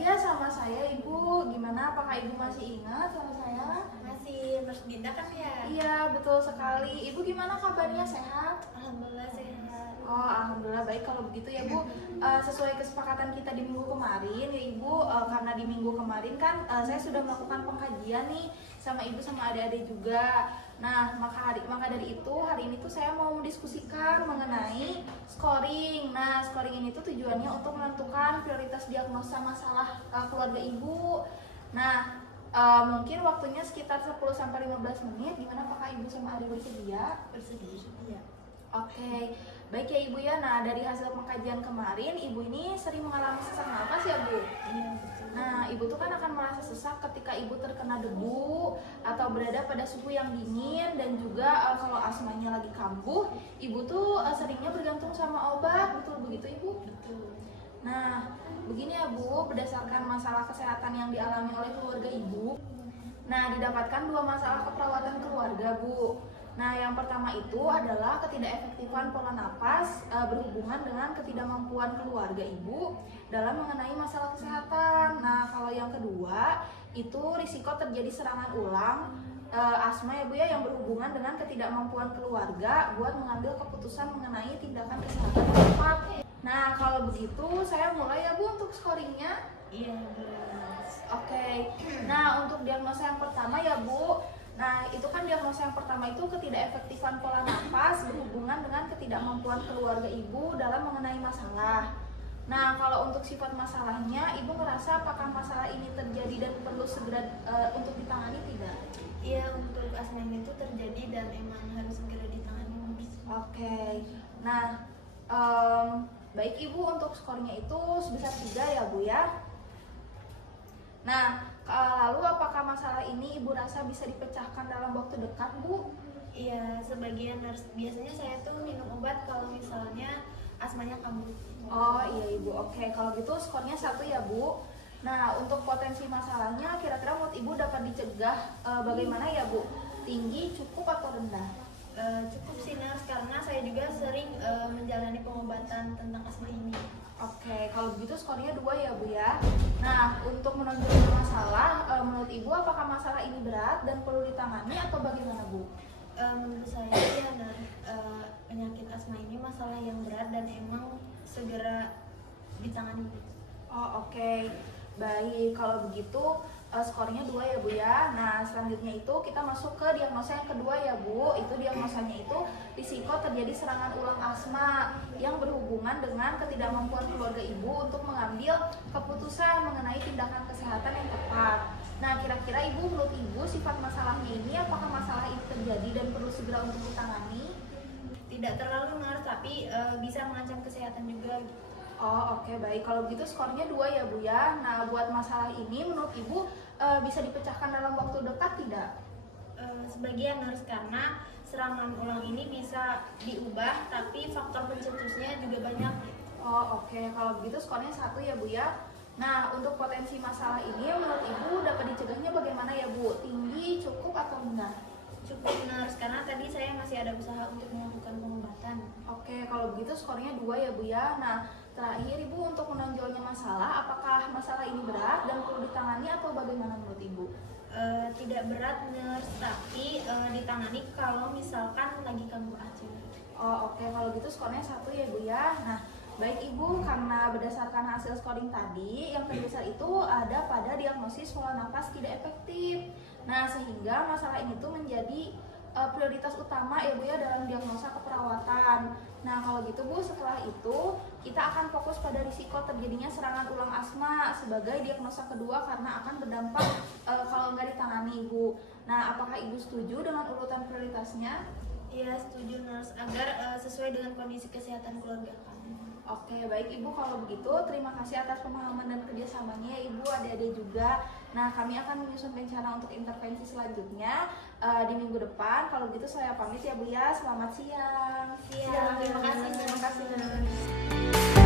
Iya, sama saya Ibu. Gimana? Apakah Ibu masih ingat sama saya? Masih, Nurse Dinda kan ya? Iya, betul sekali. Ibu gimana kabarnya? Sehat? Alhamdulillah sehat. Oh, alhamdulillah baik kalau begitu ya Bu. Sesuai kesepakatan kita di minggu kemarin ya Ibu, karena di minggu kemarin kan saya sudah melakukan pengkajian nih sama Ibu sama adik-adik juga. Nah, maka dari itu hari ini tuh saya mau mendiskusikan mengenai scoring. Nah, scoring ini tuh tujuannya untuk menentukan prioritas diagnosa masalah keluarga Ibu. Nah, mungkin waktunya sekitar 10-15 menit. Gimana, apakah Ibu sama adik bersedia? Bersedia. Oke, baik ya Ibu ya. Nah, dari hasil pengkajian kemarin, Ibu ini sering mengalami sesak napas ya Bu? Iya, betul. Nah, Ibu tuh kan akan merasa sesak ketika Ibu terkena debu atau berada pada suhu yang dingin, dan juga kalau asmanya lagi kambuh, Ibu tuh seringnya bergantung sama obat, betul begitu Ibu? Betul. Nah, begini ya Bu, berdasarkan masalah kesehatan yang dialami oleh keluarga Ibu, nah didapatkan 2 masalah keperawatan keluarga Bu. Nah, yang pertama itu adalah ketidakefektifan pola napas berhubungan dengan ketidakmampuan keluarga Ibu dalam mengenai masalah kesehatan. Nah, kalau yang kedua itu risiko terjadi serangan ulang asma ya Bu ya, yang berhubungan dengan ketidakmampuan keluarga buat mengambil keputusan mengenai tindakan kesehatan yang tepat. Nah, kalau begitu saya mulai ya Bu untuk scoringnya. Iya, benar. Oke. Nah, untuk diagnosa yang pertama ya Bu. Nah, itu kan diagnosa yang pertama itu ketidakefektifan pola nafas berhubungan dengan ketidakmampuan keluarga Ibu dalam mengenai masalah. Nah, kalau untuk sifat masalahnya, Ibu merasa apakah masalah ini terjadi dan perlu segera untuk ditangani tidak? Iya, untuk asma ini tuh terjadi dan emang harus segera ditangani. Oke. Nah, baik Ibu, untuk skornya itu sebesar 3 ya Bu ya. Nah, lalu apakah masalah ini Ibu rasa bisa dipecahkan dalam waktu dekat Bu? Iya, sebagian biasanya saya tuh minum obat kalau misalnya asmanya kambuh. Oh iya Ibu, oke. Kalau gitu skornya 1 ya Bu. Nah, untuk potensi masalahnya kira-kira menurut Ibu dapat dicegah bagaimana ya Bu? Tinggi, cukup, atau rendah? Cukup sih Nurse, karena saya juga sering menjalani pengobatan tentang asma ini. Oke, kalau begitu skornya 2 ya Bu ya. Nah, untuk menonjolnya masalah, menurut Ibu apakah masalah ini berat dan perlu ditangani atau bagaimana Bu? Menurut saya ya penyakit asma ini masalah yang berat dan emang segera ditangani. Oh oke. Baik, kalau begitu skornya 2 ya Bu ya. Nah, selanjutnya itu kita masuk ke diagnosa yang kedua ya Bu. Itu diagnosanya itu risiko terjadi serangan ulang asma yang berhubungan dengan ketidakmampuan keluarga Ibu untuk mengambil keputusan mengenai tindakan kesehatan yang tepat. Nah, kira-kira Ibu, menurut Ibu sifat masalahnya ini, apakah masalah ini terjadi dan perlu segera untuk ditangani? Tidak terlalu Nurse, tapi bisa mengancam kesehatan juga. Oh oke, baik. Kalau begitu skornya 2 ya Bu ya. Nah, buat masalah ini menurut Ibu bisa dipecahkan dalam waktu dekat tidak? Sebagian Nurse, karena serangan ulang ini bisa diubah, tapi faktor pencetusnya juga banyak. Oh oke, kalau begitu skornya 1 ya Bu ya. Nah, untuk potensi masalah ini menurut Ibu dapat dicegahnya bagaimana ya Bu? Tinggi, cukup, atau rendah? Cukup Nurse, karena tadi saya masih ada usaha untuk melakukan pengobatan. Oke, kalau begitu skornya 2 ya Bu ya. Nah, terakhir Ibu, untuk menonjolnya masalah, apakah masalah ini berat dan perlu ditangani atau bagaimana menurut Ibu? Tidak berat Nurse, tapi ditangani kalau misalkan lagi kambuh aja. Oh oke, kalau gitu skornya 1 ya Bu ya. Nah, baik Ibu, karena berdasarkan hasil scoring tadi, yang terbesar itu ada pada diagnosis pola nafas tidak efektif. Nah, sehingga masalah ini tuh menjadi prioritas utama ya Bu ya dalam diagnosa keperawatan. Nah, kalau gitu Bu, setelah itu kita akan fokus pada risiko terjadinya serangan ulang asma sebagai diagnosa kedua karena akan berdampak kalau nggak ditangani Bu. Nah, apakah Ibu setuju dengan urutan prioritasnya? Iya, setuju Nurse, agar sesuai dengan kondisi kesehatan keluarga kami. Oke, baik Ibu, kalau begitu terima kasih atas pemahaman dan kerjasamanya ya Ibu, adik-adik juga. Nah, kami akan menyusun rencana untuk intervensi selanjutnya di minggu depan. Kalau gitu saya pamit ya Bu ya, selamat siang. Siang, terima kasih. Terima kasih.